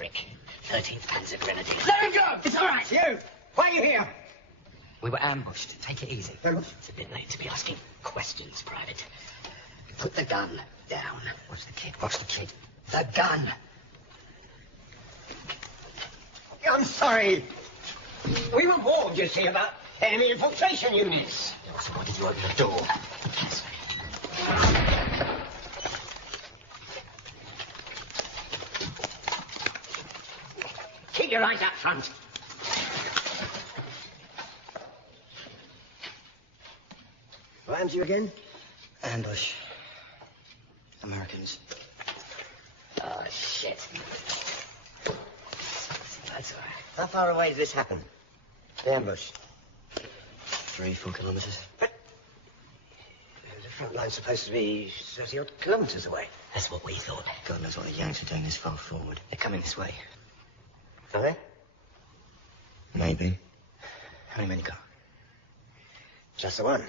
Frederick, 13th Panzer Grenadiers. Let him go! It's all right. You! Why are you here? We were ambushed. Take it easy. Ambushed? It's a bit late to be asking questions, Private. Put the gun down. What's the kid? What's the kid? The gun! I'm sorry. We were warned, you see, about enemy infiltration units. So why did you open the door? Yes. Keep your eyes up front. What happened to you again? Ambush. Americans. Oh, shit. That's all right. How far away did this happen? The ambush? 3-4 kilometers. But the front line's supposed to be 30-odd kilometers away. That's what we thought. God knows what the Yanks are doing this far forward. They're coming this way. Are they? Maybe. How many men you got? Just the one.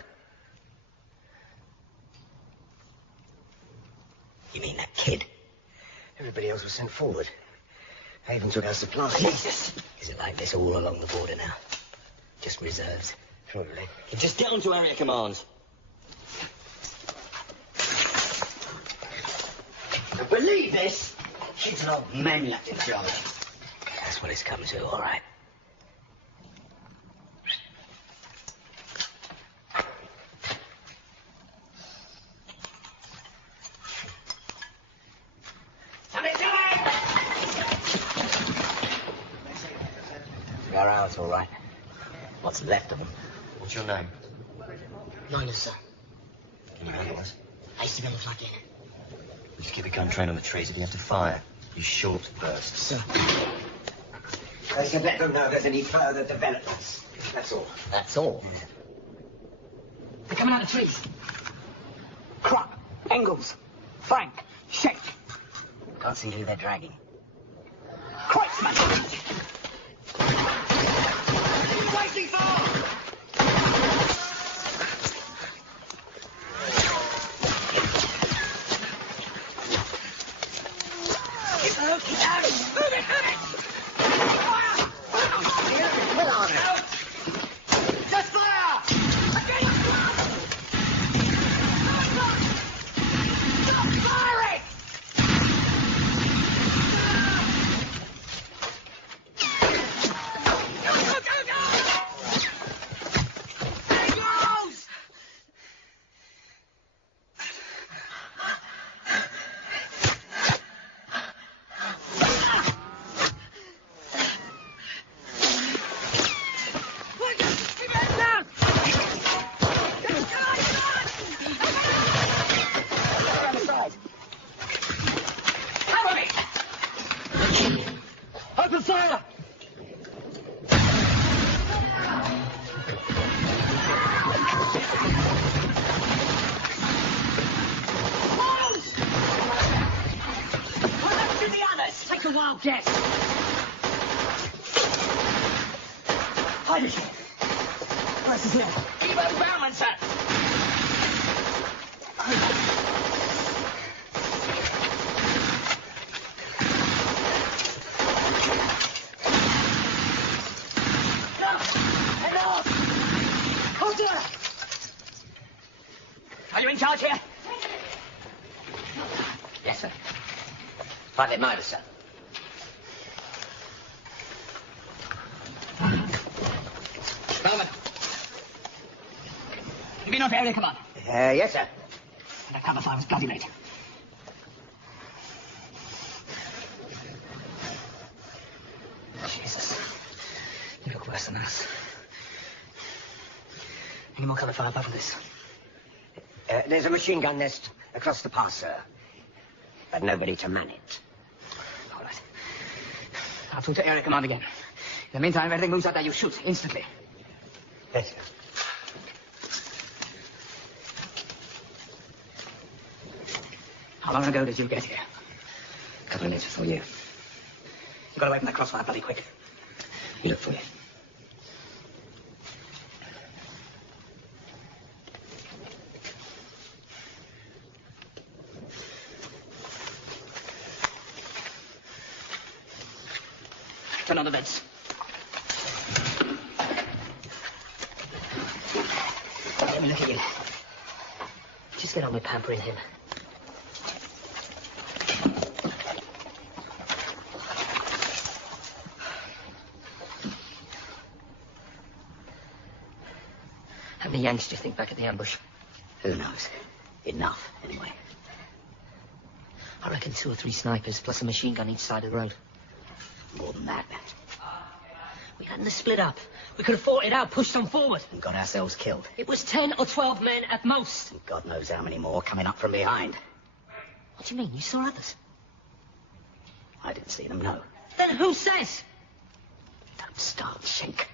You mean that kid? Everybody else was sent forward. I even took our supplies. Jesus! Is it like this all along the border now? Just reserves? Probably. You just get onto area commands. I believe this. Kids and old men left in charge. That's what it's come to, all right. We are ours, all right. What's left of them? What's your name? Miners, sir. Can you handle us? I used to be on the flag in. We just keep a gun trained on the trees. If you have to fire, you short bursts. Sir. I should let them know there's any further developments. That's all. That's all? Yeah. They're coming out of trees. Krupp, Engels, Frank, Scheck. Can't see who they're dragging. Kreutzmann! Waiting for! Yes. Hide it. Where's his name? Evo Bauman, sir. Are you in charge here? Yes, sir. Private Midas, sir. Bowman. You been on to area command? Yes, sir. That cover fire was bloody late. Jesus. You look worse than us. Any more cover fire apart from this? There's a machine gun nest across the pass, sir. But nobody to man it. All right. I'll talk to area command again. In the meantime, if anything moves out there, you shoot instantly. Yes, sir. How long ago did you get here? A couple of minutes before you. You got away from that crossfire bloody quick. We look for you. Turn on the vents. Let me look at you. Just get on with pampering him. How many Yanks do you think back at the ambush? Who knows? Enough, anyway. I reckon 2 or 3 snipers plus a machine gun each side of the road. More than that. We hadn't to split up. We could have fought it out, pushed them forward. And got ourselves killed. It was 10 or 12 men at most. And God knows how many more coming up from behind. What do you mean? You saw others? I didn't see them, no. Then who says? Don't start, Shink.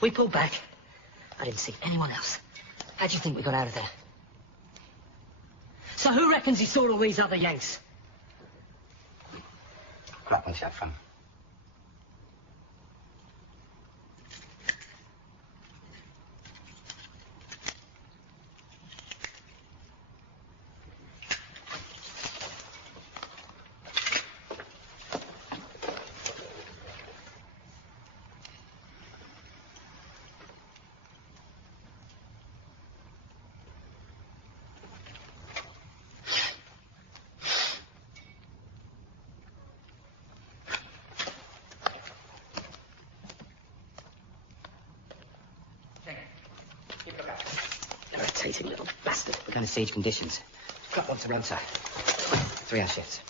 We pulled back. I didn't see anyone else. How do you think we got out of there? So who reckons he saw all these other Yanks? Grappling shot from. Irritating little bastard. What kind of siege conditions? Got one to run, sir. 3-hour shifts.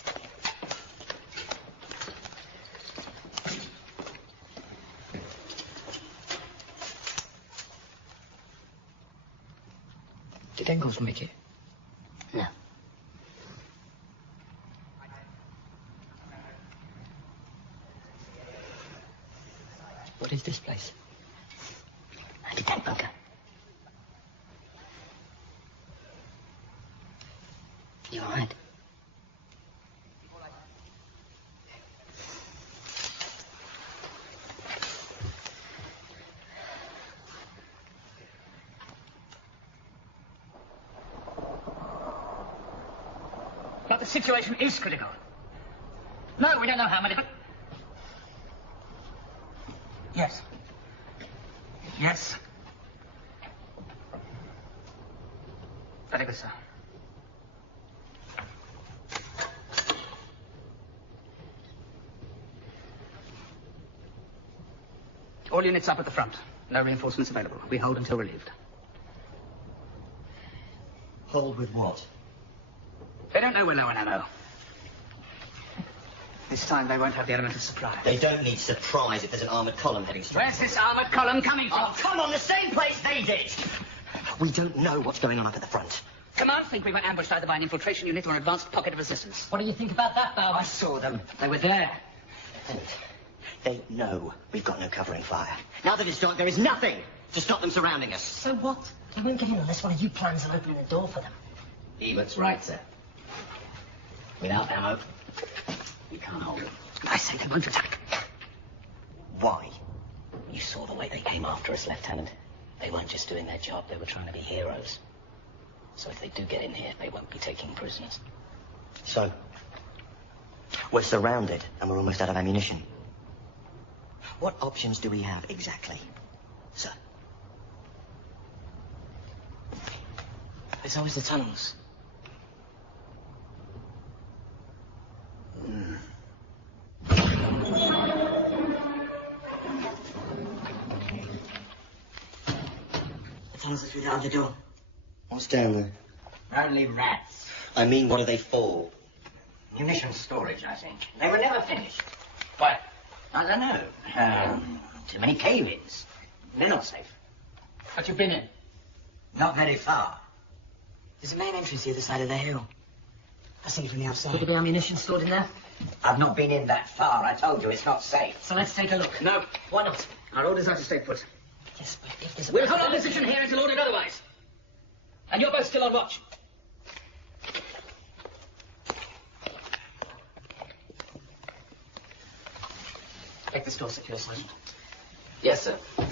Did Engels make it? No. What is this place? Anti-tank bunker. You all right? But the situation is critical. No, we don't know how many, but... Yes. Yes. Very good, sir. All units up at the front. No reinforcements available. We hold until relieved. Hold with what? They don't know we're low on ammo. This time they won't have the element of surprise. They don't need surprise if there's an armoured column heading straight. Where's this armoured column coming from? Oh, come on, the same place they did! We don't know what's going on up at the front. Command think we were ambushed either by an infiltration unit or an advanced pocket of resistance. What do you think about that, Bowman? I saw them. They were there. And they know we've got no covering fire. Now that it's dark, there is nothing to stop them surrounding us. So what? They won't get in unless one of you plans on opening the door for them. Ebert's right, sir. Without ammo, we can't hold them. I say they won't attack. Why? You saw the way they came after us, Lieutenant. They weren't just doing their job, they were trying to be heroes. So if they do get in here, they won't be taking prisoners. So, we're surrounded and we're almost out of ammunition. What options do we have exactly, sir? There's always the tunnels. The tunnels are through the other door. What's down there? Only rats. I mean, what are they for? Munition storage, I think. They were never finished. Why? I don't know. Too many cave-ins. They're not safe. But you've been in. Not very far. There's a main entrance the other side of the hill. I see it from the Could outside. there be ammunition stored in there? I've not been in that far. I told you it's not safe. So let's take a look. No. Why not? Our orders are to stay put. Yes, but if there's a... We'll hold our position here until ordered otherwise. And you're both still on watch. Take this door secure, Sergeant. Yes, sir. Let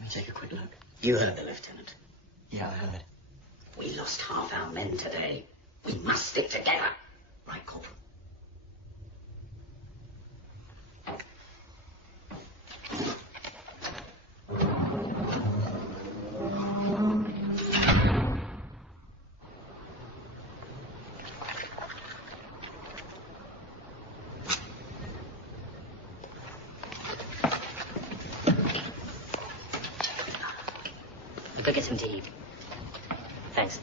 me take a quick look. You heard the lieutenant. Yeah, I heard. We lost half our men today. We must stick together. Right, Corporal? Go get some to eat. Thanks.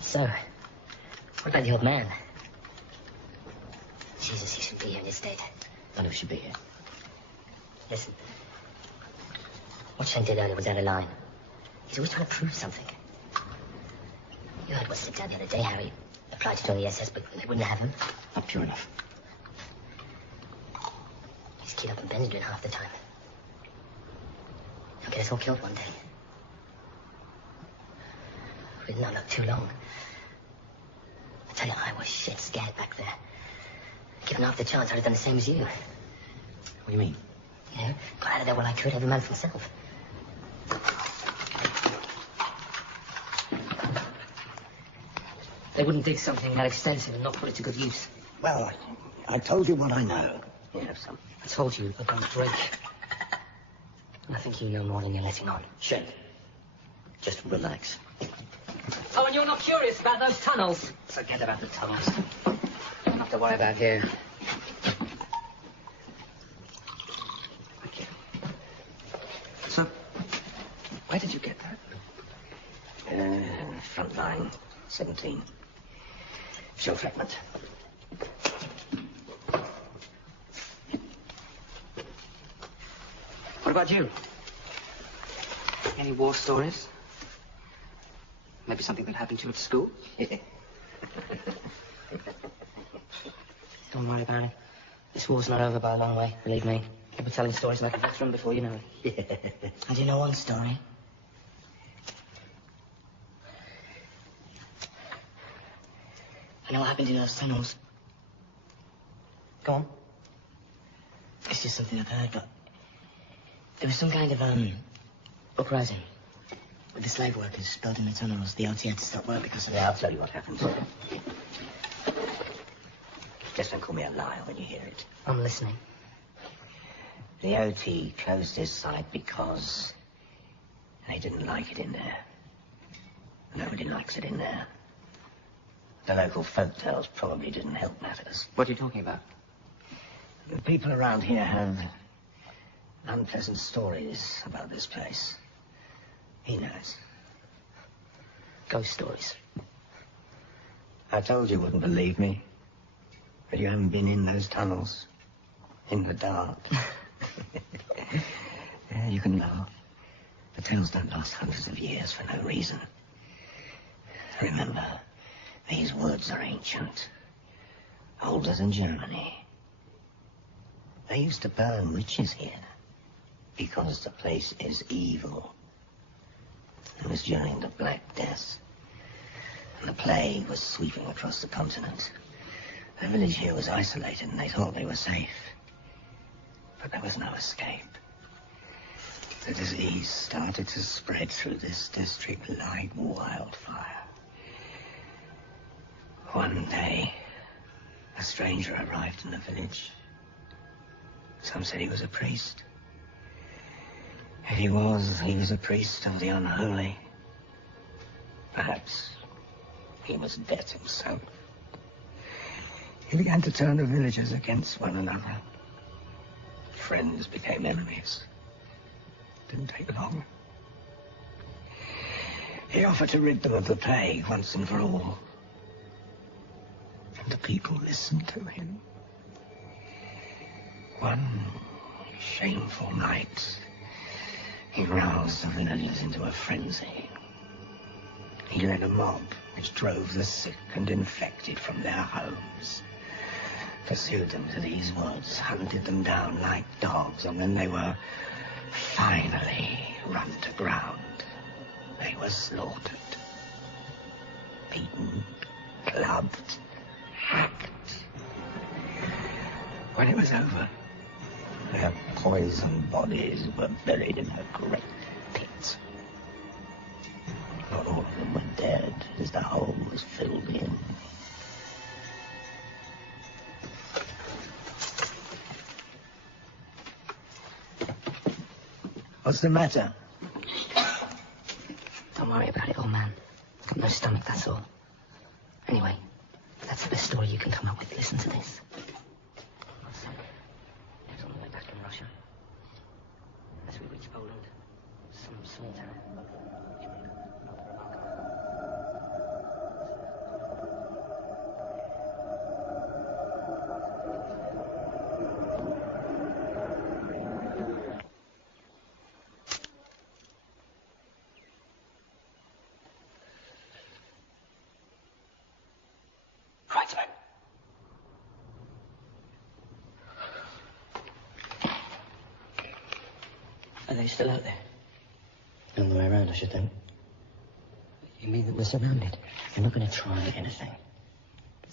So, what about the old man? Jesus, he shouldn't be here in his state. None of us should be here. Listen. What Shane did earlier was out of line. He's always trying to prove something. You heard what slipped out the other day, Harry. Applied to join the SS, but they wouldn't have him. Not pure enough. He's keyed up and Ben's doing half the time. He'll get us all killed one day. We've not looked too long. I tell you, I was shit scared back there. Given half the chance, I'd have done the same as you. What do you mean? You know, got out of there while I could, every man for himself. They wouldn't dig something that extensive and not put it to good use. Well, I told you what I know. You have some. I told you about Drake. I think you know more than you're letting on. Shane, just relax. Oh, and you're not curious about those tunnels? Forget about the tunnels. Don't have to worry about here. So, where did you get that? Front line, 17. Shell fragment. What about you? Any war stories? Maybe something that happened to you at school? Don't worry about it. This war's not over by a long way, believe me. You'll be telling stories like a veteran before you know it. I do know one story. I know what happened in those tunnels. Go on. It's just something I've heard, but there was some kind of, uprising with the slave workers building the tunnels. The OT had to stop work because of it. Yeah, I'll tell you what happened. Just don't call me a liar when you hear it. I'm listening. The OT closed his site because they didn't like it in there. Nobody likes it in there. The local folk tales probably didn't help matters. What are you talking about? The people around here have unpleasant stories about this place. He knows. Ghost stories. I told you wouldn't believe me. But you haven't been in those tunnels. In the dark. Yeah, you can laugh. The tales don't last hundreds of years for no reason. Remember, these woods are ancient. Older than Germany. They used to burn witches here. Because the place is evil. It was during the Black Death. And the plague was sweeping across the continent. The village here was isolated and they thought they were safe. But there was no escape. The disease started to spread through this district like wildfire. One day, a stranger arrived in the village. Some said he was a priest. If he was a priest of the unholy. Perhaps he was death himself. He began to turn the villagers against one another. Friends became enemies. Didn't take long. He offered to rid them of the plague once and for all. And the people listened to him. One shameful night, he roused the villagers into a frenzy. He led a mob which drove the sick and infected from their homes. Pursued them to these woods, hunted them down like dogs, and when they were finally run to ground, they were slaughtered. Beaten, clubbed, hacked. When it was over, their poisoned bodies were buried in a great pit. Not all of them were dead, as the hole was filled in. What's the matter? Don't worry about it, old man. I've got no stomach, that's all. Anyway, that's the best story you can come up with. Listen to this. Lives on the way back in Russia. sweeter. Right, man. Are they still out there? On the way around, I should think. You mean that we're surrounded? They're not going to try anything.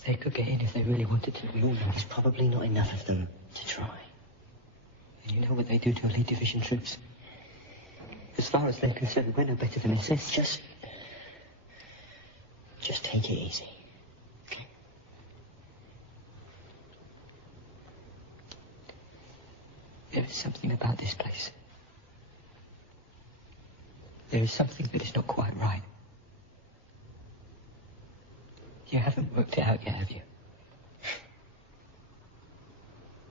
They could get in if they really wanted to. We all know There's probably not enough of them to try. And you know what they do to elite division troops? As far as they're concerned, we're no better than SS. Just take it easy. Okay? There is something about this place. There is something that is not quite right. You haven't worked it out yet, have you?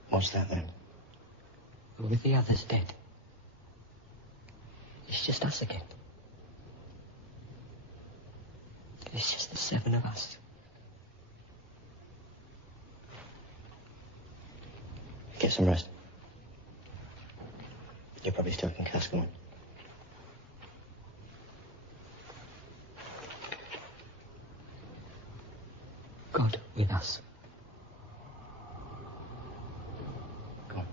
What's that then? Well, with the others dead, it's just us again. It's just the 7 of us. Get some rest. You're probably still concussed, go on. God with us. Go on.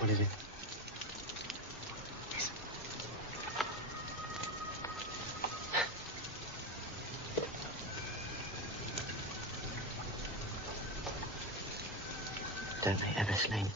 What is it? Don't they ever sleep?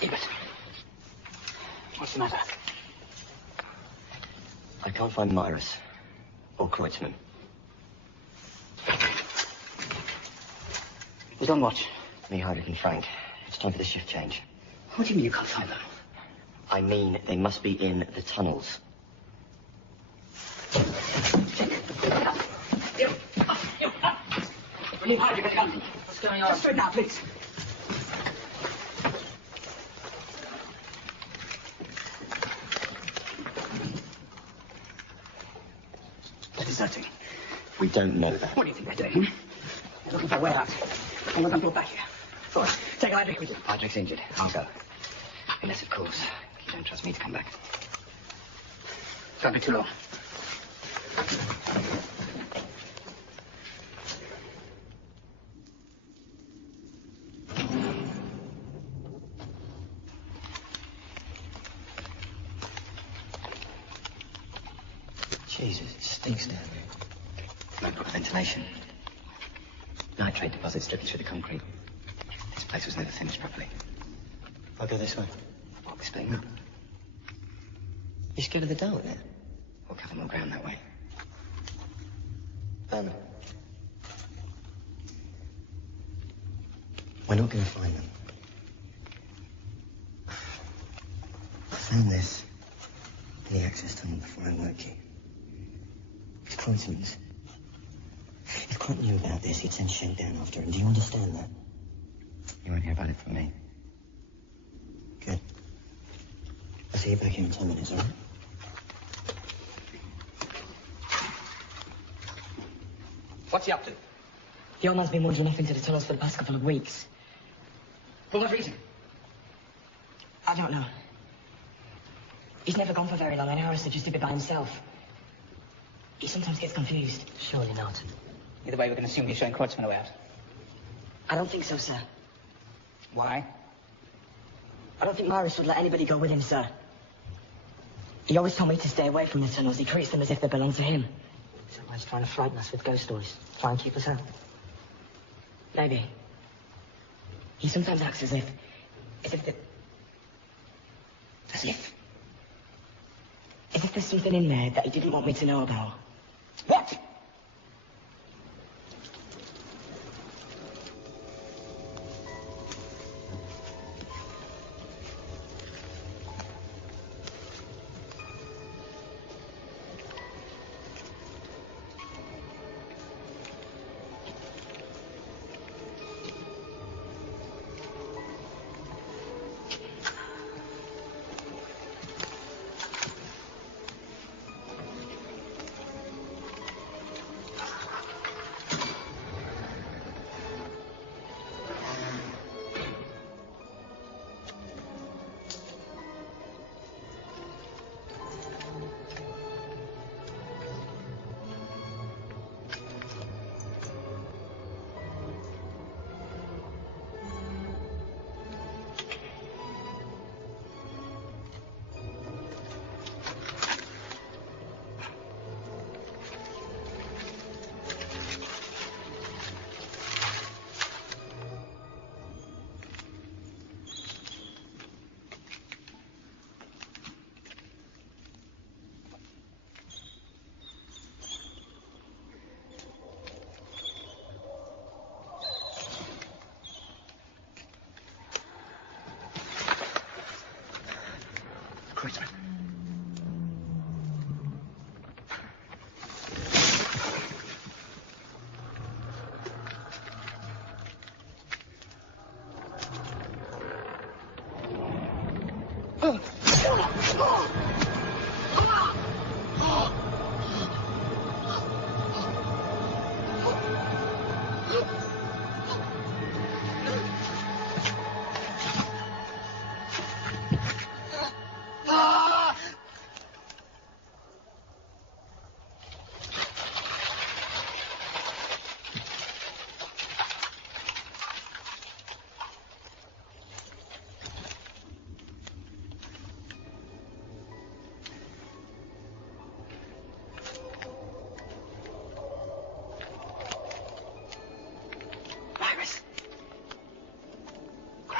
Ebert. What's the matter? I can't find Myris or Kreutzmann. Who's on watch? Me, Heinrich, and Frank. It's time for the shift change. What do you mean you can't find them? I mean, they must be in the tunnels. Relieve Heinrich and the gun. What's going on? Straight now, please. They're deserting. We don't know that. What do you think they're doing? They're looking for a way out. I want them brought back here. All right, take Heinrich with you. Heinrich's injured. I'll go. Unless, of course, you don't trust me to come back. Don't be too long. Jesus, it stinks down there. No proper ventilation. Nitrate deposits dripping through the concrete. This place was never finished properly. I'll go this way. Walk this thing up. You scared of the dark then? We'll cover more ground that way. We're not going to find them. I found this in the access tunnel before I woke you. It's Kreutzmann's. If Kreutzmann knew about this, he'd send Shen down after him. Do you understand that? You won't hear about it from me. Good. I'll see you back here in 10 minutes, all right? What's he up to? The old man's been wandering off into the tunnels for the past couple of weeks. For what reason? I don't know. He's never gone for very long, and Harris just did it by himself. He sometimes gets confused. Surely not. Either way, we can assume he's showing Kreutzmann a way out. I don't think so, sir. Why? I don't think Myris would let anybody go with him, sir. He always told me to stay away from the tunnels. He treats them as if they belong to him. Someone's trying to frighten us with ghost stories. Try and keep us out. Maybe. He sometimes acts as if there's something in there that he didn't want me to know about. What?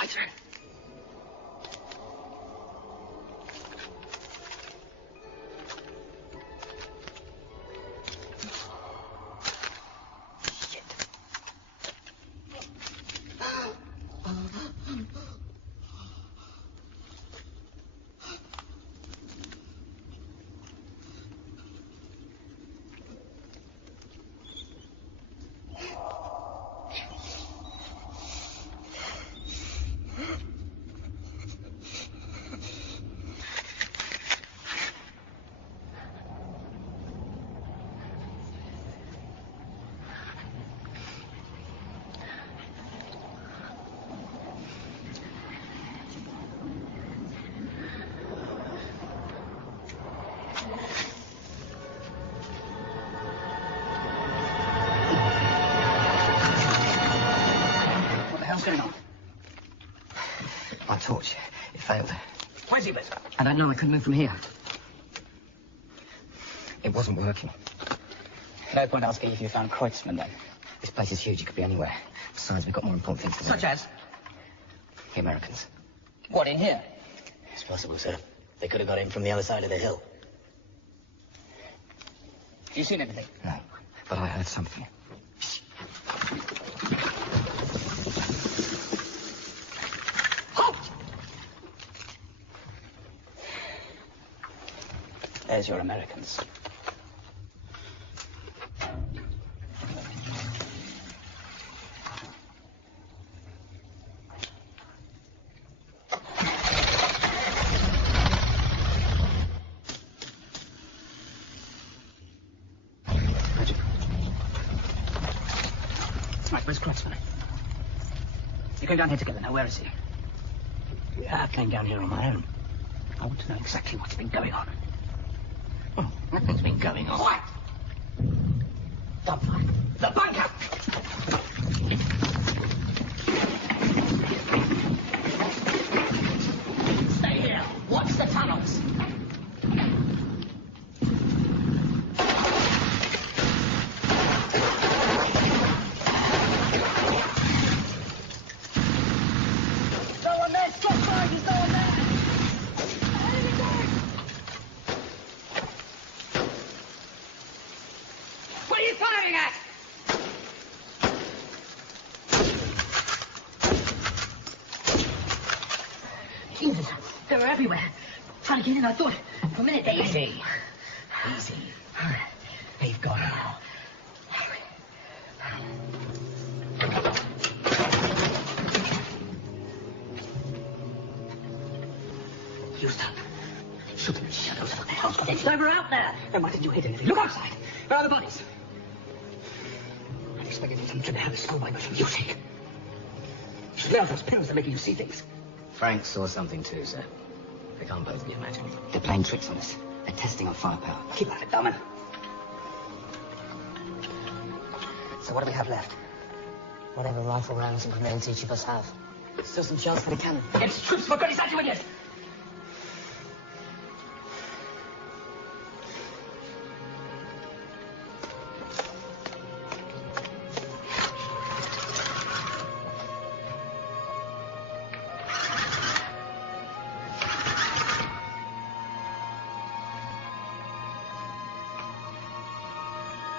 turn. What's going on? My torch. It failed. Where's he been? I don't know. I couldn't move from here. It wasn't working. No point asking if you found Kreutzmann then. This place is huge. It could be anywhere. Besides, we've got more important things to do. Such as? The Americans. What, in here? It's possible, sir. They could have got in from the other side of the hill. You seen anything? No, but I heard something. There's your Americans. Right, where's Kreutzmann? You came down here together. Now, where is he? Yeah, I came down here on my own. I want to know exactly what's been going on. Well, nothing's been going on. What? Gunfire. The bunker! Stay here. Watch the tunnels. No one there! Stop flying! There's no one there! What are you firing at? Jesus, they were everywhere. Trying to get in, I thought. For a minute, they... Easy. Easy. They've got her. Houston. Shooting the shadows. What the hell's going on? They were out there. Then why didn't you hit anything? Look outside. Where are the bodies? I expected them to have a skull wiper from music. You should lay off those pills that make you see things. Frank saw something too, sir. They can't both be imagined. They're playing tricks on us. They're testing our firepower. Keep at it, Darman. So what do we have left? Whatever rifle rounds and grenades each of us have. Still some shells for the cannon. Against troops, for goodness sake, you idiots!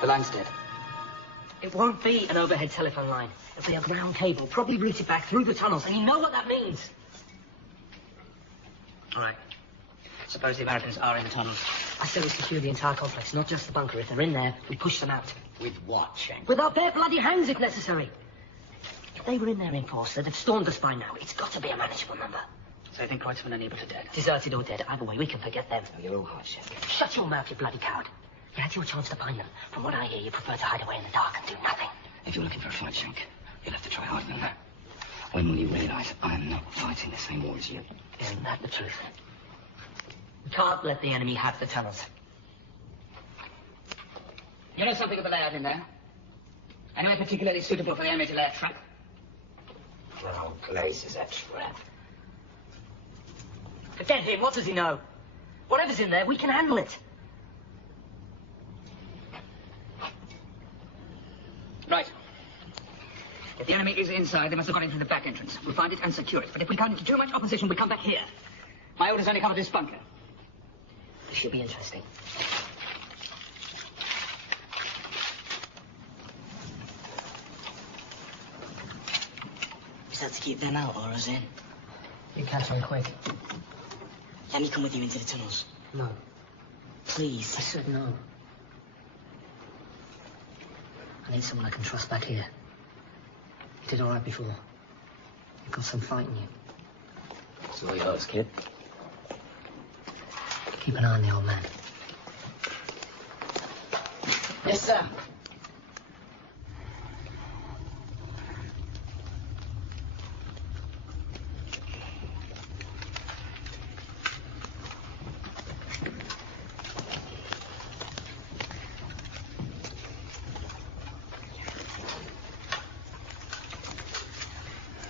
The line's dead. It won't be an overhead telephone line. It'll be a ground cable, probably routed back through the tunnels, and you know what that means. All right. Suppose the Americans are in the tunnels. I say we secure the entire complex, not just the bunker. If they're in there, we push them out. With what, Shank? With our bare bloody hands, if necessary. If they were in there in force, they'd have stormed us by now. It's got to be a manageable number. So you think Kreutzmann and Ebert are dead? Deserted or dead, either way, we can forget them. Oh, you're all hot, Shank. Shut your mouth, you bloody coward. You had your chance to find them. From what I hear, you prefer to hide away in the dark and do nothing. If you're looking for a fight, Shank, you'll have to try harder than that. When will you realise I'm not fighting the same war as you? Isn't that the truth? We can't let the enemy have the tunnels. You know something of the layout in there? Anywhere particularly suitable for the enemy to lay a trap? The whole place is a trap. Forget him. What does he know? Whatever's in there, we can handle it. Right. Get The enemy is inside. They must have got in through the back entrance. We'll find it and secure it. But if we come into too much opposition, we come back here. My orders only cover this bunker. This should be interesting. Is that to keep them out or us in? You catch them quick. Let me come with you into the tunnels. No. Please. I said no. I need someone I can trust back here. You did all right before. You've got some fight in you. It's all yours, kid. Keep an eye on the old man. Yes, sir.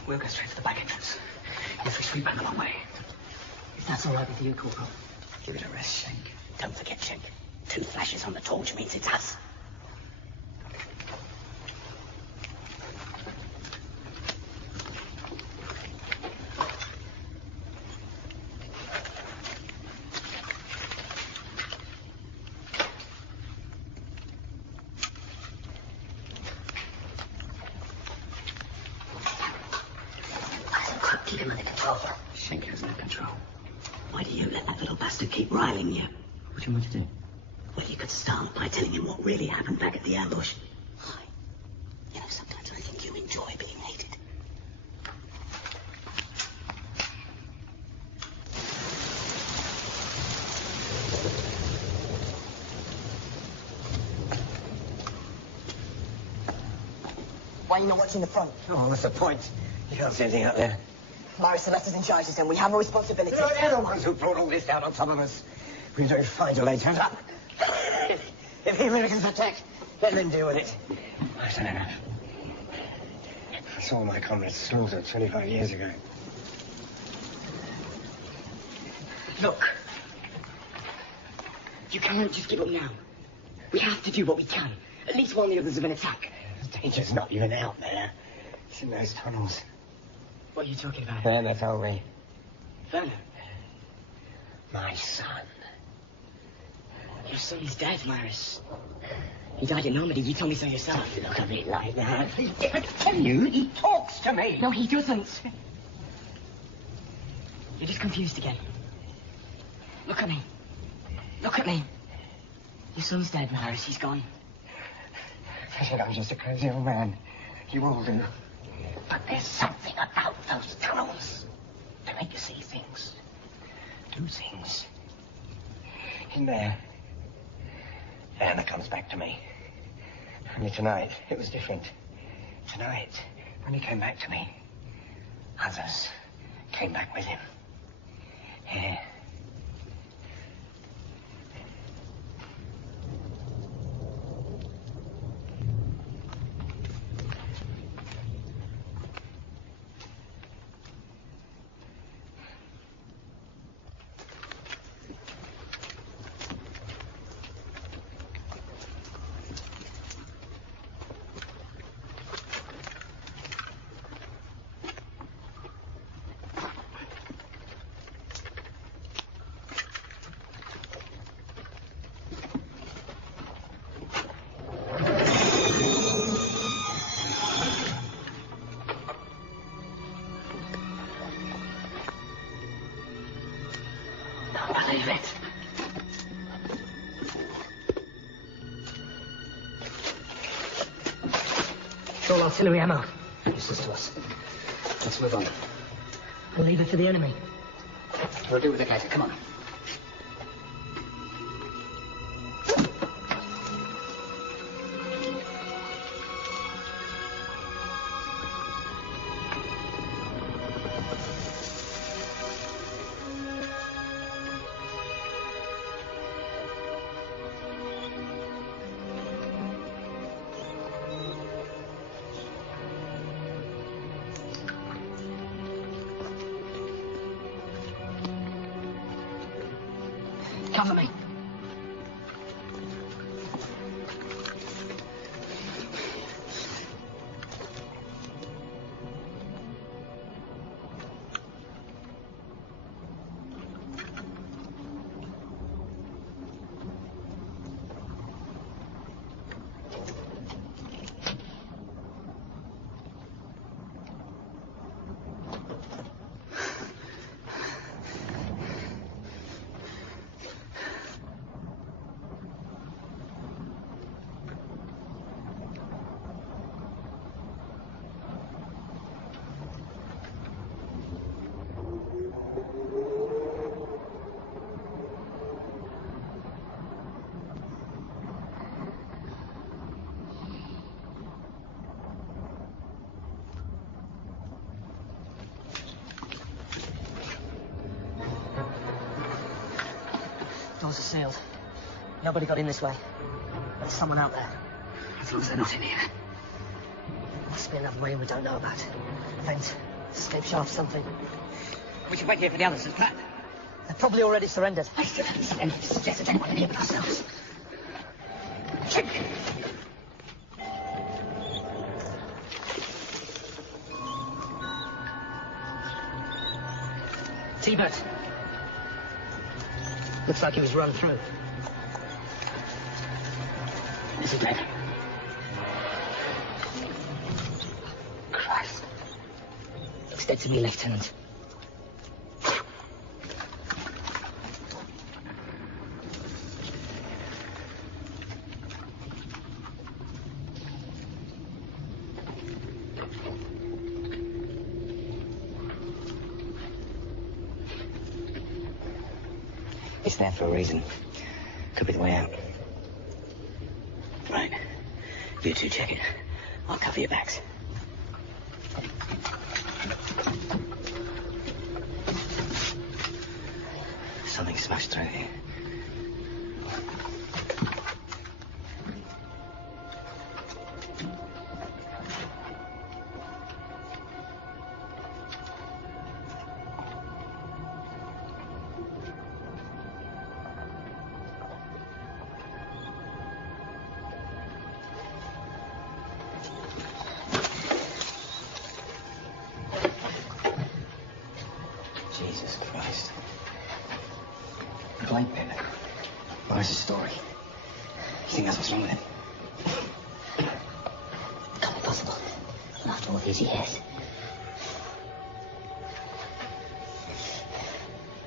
We'll go straight to the back entrance. If we sweep back the long way. If that's all right with you, Corporal. Give it a rest, Shank. Don't forget, Shank. 2 flashes on the torch means it's us. Keep him under control. Shank has no control. Why do you let that little bastard keep riling you? What do you want to do? Well, you could start by telling him what really happened back at the ambush. Why? You know, sometimes I think you enjoy being hated. Why are you not watching the front? Oh, what's the point? You can't see anything up there. Myra Celeste's in charge of them. We have a responsibility. No, they're the ones who brought all this down on top of us. We don't find till they turn up. If the Americans attack, let them deal with it. I don't know. I saw my comrades slaughtered 25 years ago. Look. You can't just give up now. We have to do what we can. At least warn the others of an attack. The danger's not even out there. It's in those tunnels. What are you talking about? Werner told me. Werner? My son. Your son's dead, Myris. He died in Normandy. You told me so yourself. Don't look at me like that. I tell you, he talks to me. No, he doesn't. You're just confused again. Look at me. Look at me. Your son's dead, Myris. He's gone. I said I'm just a crazy old man. You all do. But there's something about those tunnels to make you see things. Do things. In there. Anna comes back to me. Only tonight, it was different. Tonight, when he came back to me, others came back with him. Yeah. Believe it. It's all artillery ammo. Useless to us. Let's move on. We'll leave it for the enemy. We'll deal with it later. Come on. Cover me. doors are sealed. Nobody got in this way. There's someone out there. As long as they're not in here. Must be another way we don't know about. A vent, escape shaft, something. We should wait here for the others as planned. They've probably already surrendered. I still haven't seen anything to suggest that anyone in here but ourselves. Check. T-Bert. Looks like he was run through. Is he dead? Christ. Looks dead to me, Lieutenant. It's there for a reason. Could be the way out. Right. You two check it. I'll cover your backs. Something smashed through here. Jesus Christ. Blind pit. Where's his story? You think that's what's wrong with him? Can't be possible. After all these years.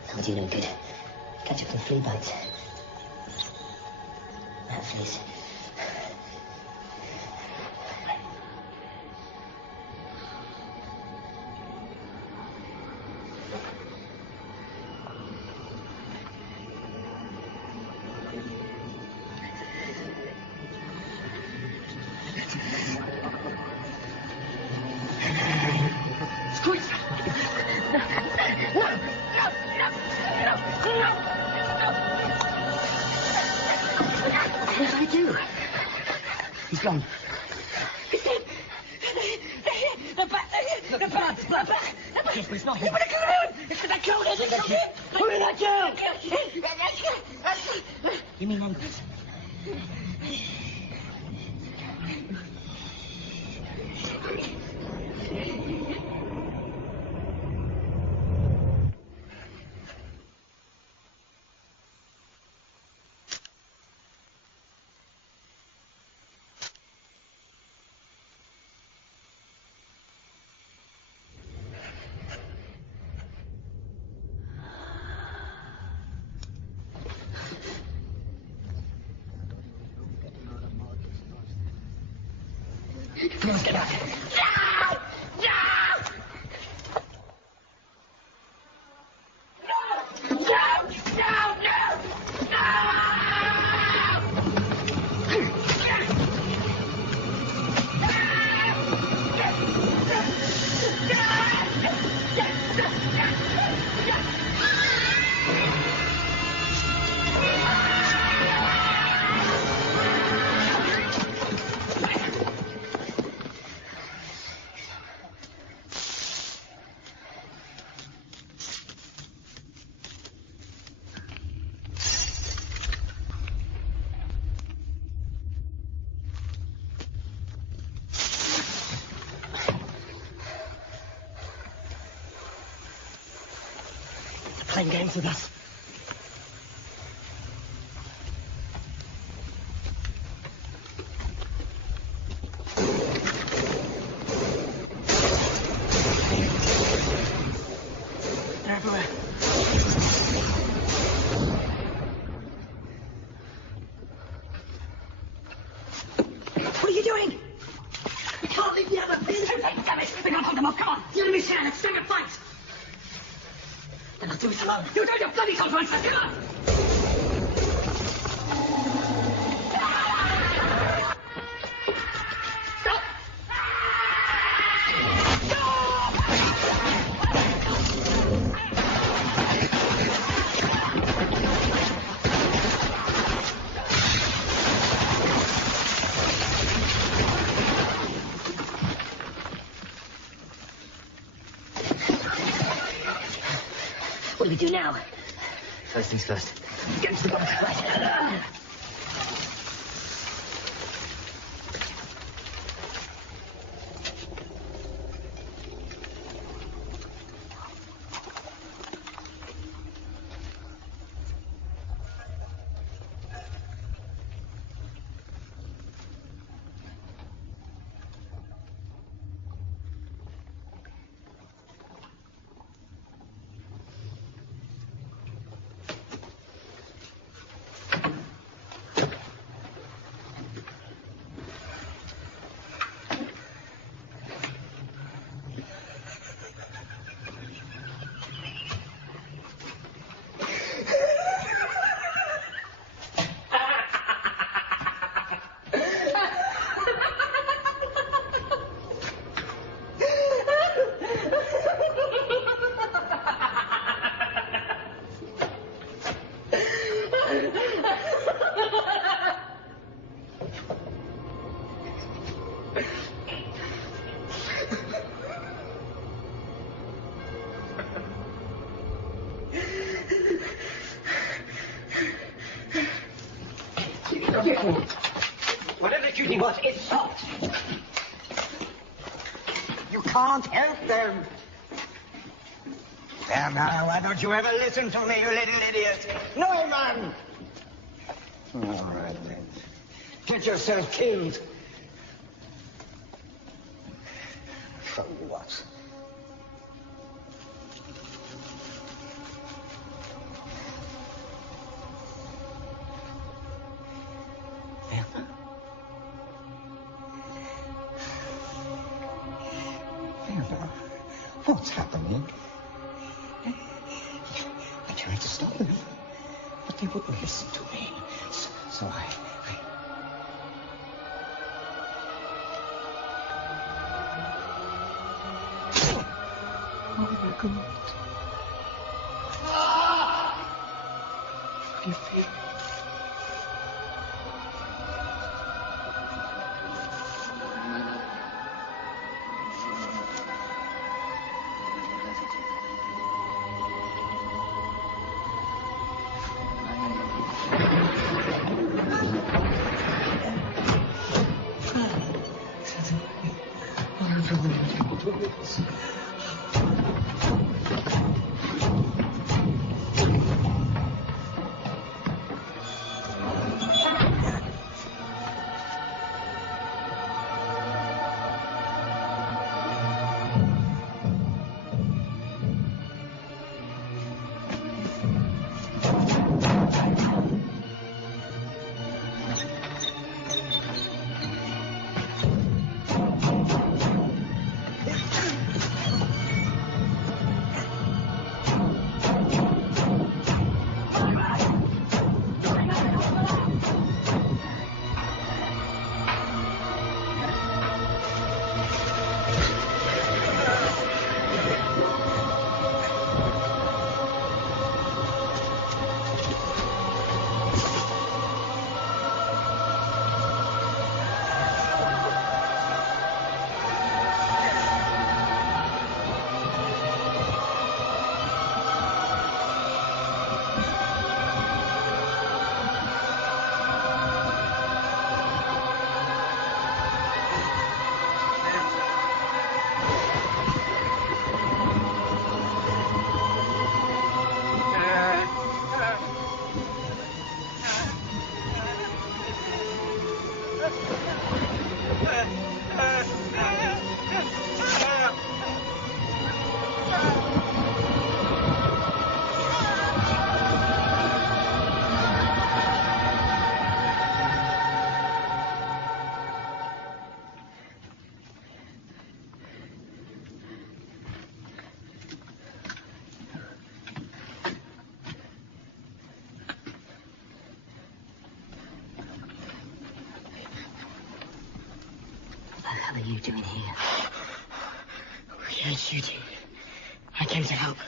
How do you know good? Catch up some flea bites. Rat fleas. What did I do? He's gone. He's dead. The back. Yes, but it's not him. But I killed him. It's because I killed him. Who did I kill? You mean Empress? No, get out. Playing games with us. They're everywhere. What are you doing? We can't leave the other. It's too late, damn it. We can't hold them off. Come on. The enemy's here. Let's string a fight. Then I'll do it alone. You don't have bloody conference. Come on. Stop. Stop. What do we do now? First things first. Get into the bunker. Right. Whatever the shooting was, it stopped. You can't help them. There now, why don't you ever listen to me, you little idiot? No, man! All right, then. Get yourself killed. So what? What's happening? I tried to stop them, but they wouldn't listen to me. So I... Oh, my God. How do you feel? What are you doing here? We heard shooting. I came to help.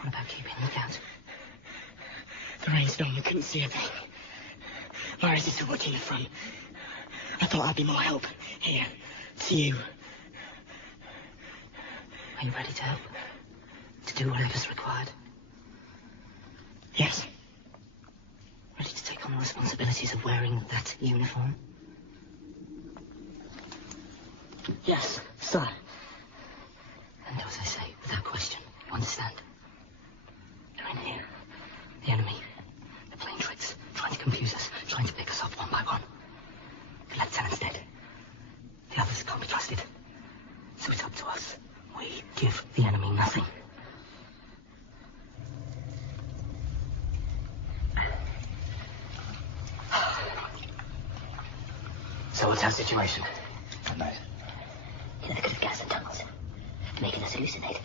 What about keeping lookout? The rainstorm, we couldn't see a thing. Morris is still watching the front. I thought I'd be more help. Here, to you. Are you ready to help? To do whatever's required. Yes. Ready to take on the responsibilities of wearing that uniform? Yes, sir. And as I say, without question, you understand? They're in here. The enemy. They're playing tricks, trying to confuse us, trying to pick us off one by one. The lieutenant's dead. The others can't be trusted. So it's up to us. We give the enemy nothing. So what's our situation? Good night. You know, they could have gassed the tunnels, making us hallucinate.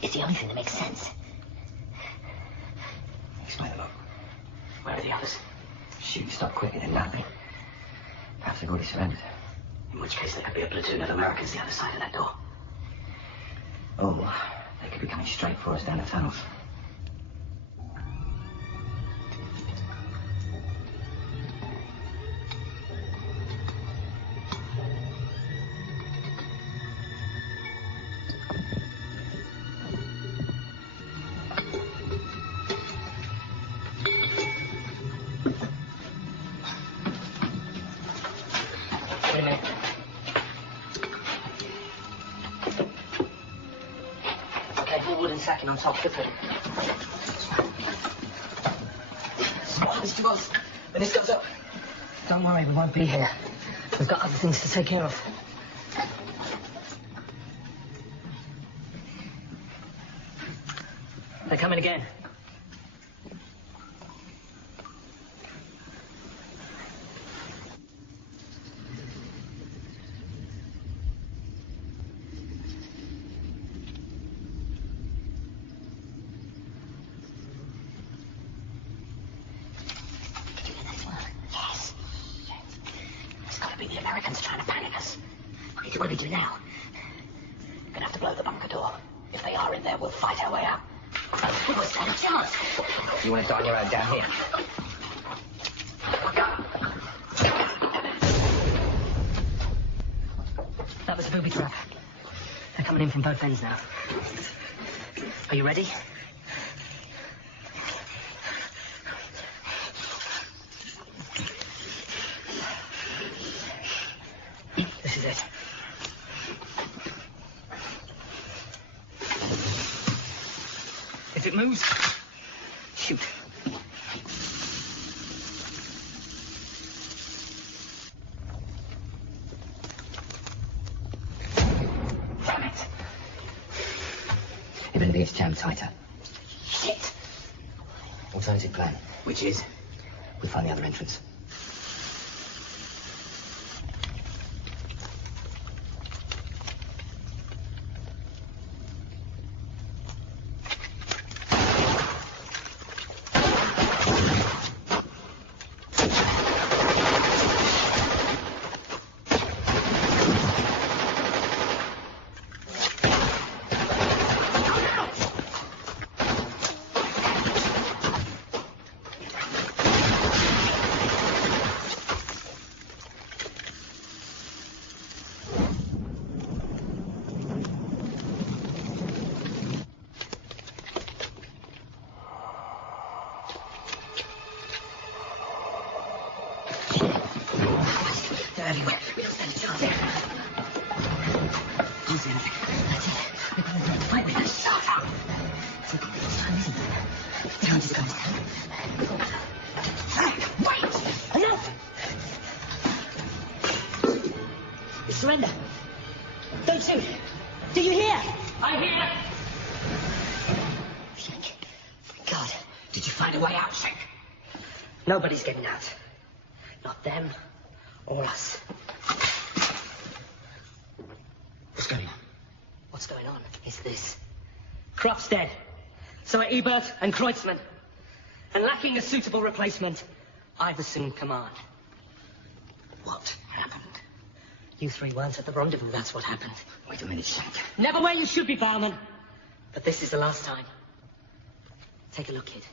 It's the only thing that makes sense. Explain it up. Where are the others? Shoot, stop quicker than nothing. Perhaps they've already surrendered. In which case there could be a platoon of Americans the other side of that door. Oh, they could be coming straight for us down the tunnels. Wait a minute. Okay, put wooden sacking on top, quickly. What happens to us when this goes up? Don't worry, we won't be here. We've got other things to take care of. They're coming again. Did you hear that as well? Yes. It's gotta be the Americans trying to panic us. What do we do now? Gonna have to blow the bunker door. If they are in there, we'll fight our way out. We must stand a chance. You want to die on your own down here? That was a booby trap. They're coming in from both ends now. Are you ready? This is it. If it moves, shoot. Damn it. If anything, it's jammed tighter. Shit. Alternative plan. Which is? We find the other entrance. They're everywhere. We don't stand a chance. Don't say anything. That's it. We're going to fight with us. Shut up. It's okay. It's time, isn't it? The hunt is coming. Wait! Enough! Surrender. Don't shoot. Do you hear? I hear! Shank. God. Did you find a way out, Shank? Nobody's getting out. Not them or us. What's going on? What's going on is this. Krupp's dead. So are Ebert and Kreutzmann. And lacking a suitable replacement, I've assumed command. What happened? You three weren't at the rendezvous, that's what happened. Wait a minute, Shank. Never where you should be, barman. But this is the last time. Take a look, kid.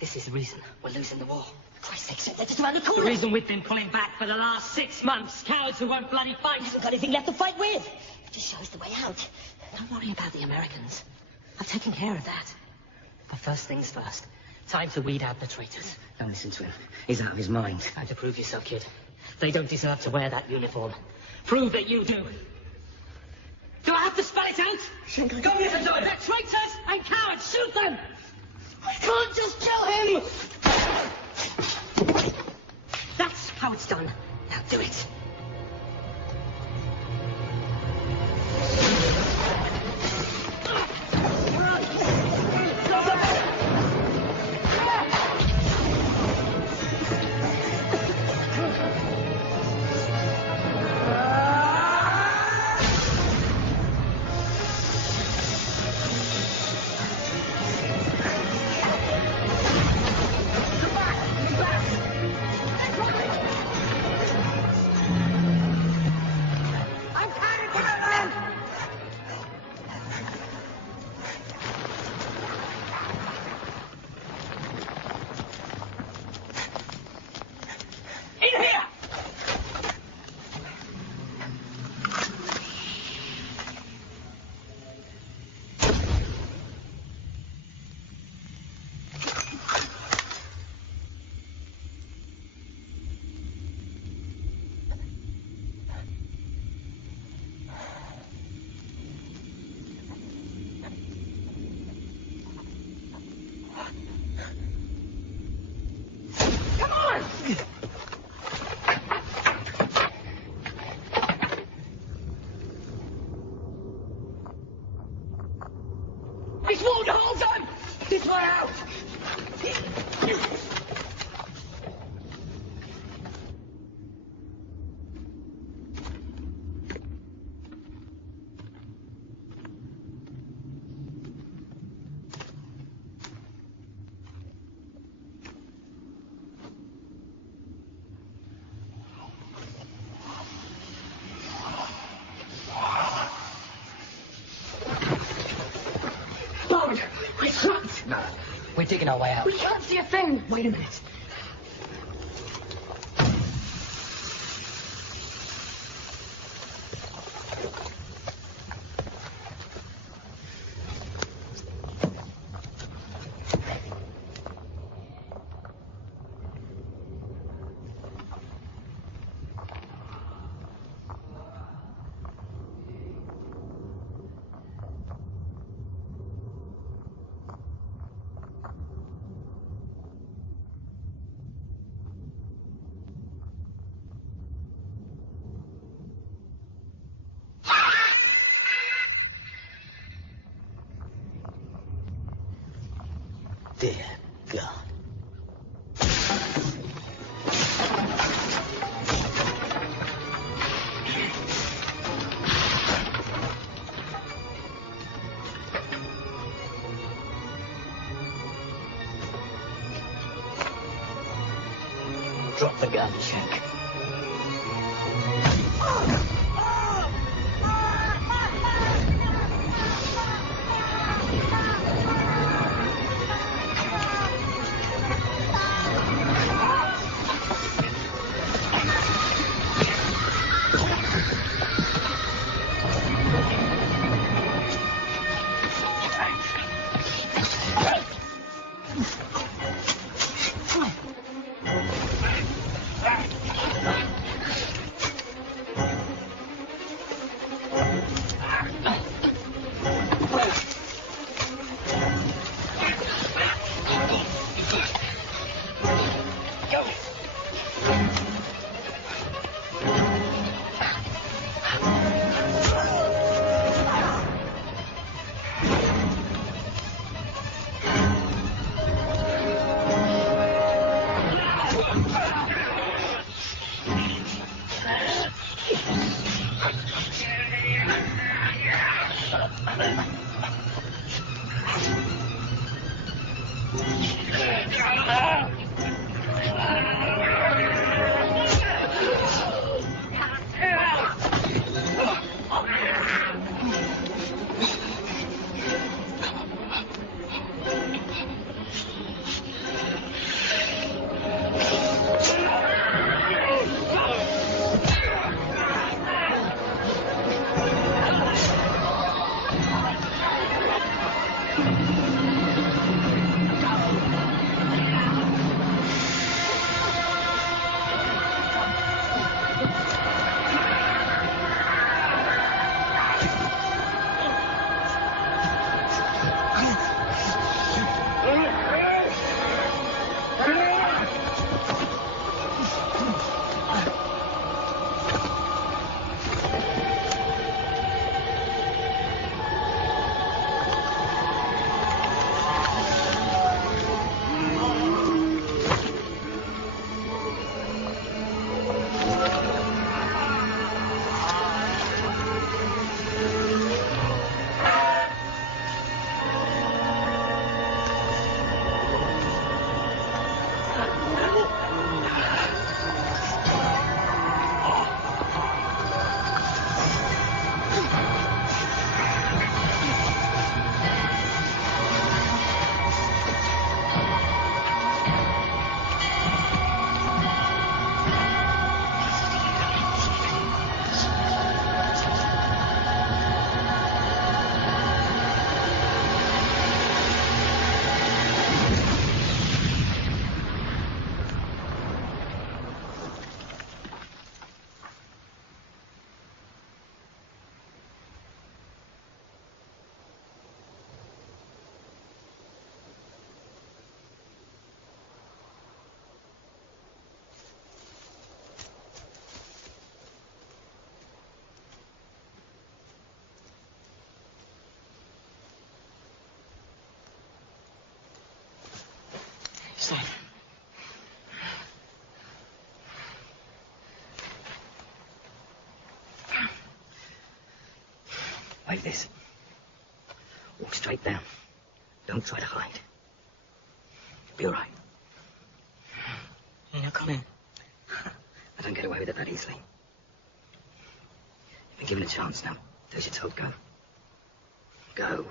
This is the reason we're losing the war. Christ's sake, they're just around the The corner. reason we've been pulling back for the last 6 months. Cowards who won't bloody fight. We haven't got anything left to fight with. Just show us the way out. Don't worry about the Americans. I've taken care of that. But first things first. Time to weed out the traitors. Don't listen to him. He's out of his mind. Time to prove yourself, kid. They don't deserve to wear that uniform. Prove that you do. Do I have to spell it out? Shenko, Go listen to it. They're traitors and cowards. Shoot them. I can't just kill him! That's how it's done. Now do it. I swore the whole time! This way out! We're trapped! No, we're digging our way out. We can't see a thing! Wait a minute. Dear God. Drop the gun, Shank. side. Like this. Walk straight down. Don't try to hide. You'll be all right. You're not coming. I don't get away with it that easily. You've been given a chance now. Do as you're told. Go. Go.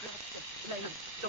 Grazie. Lei non è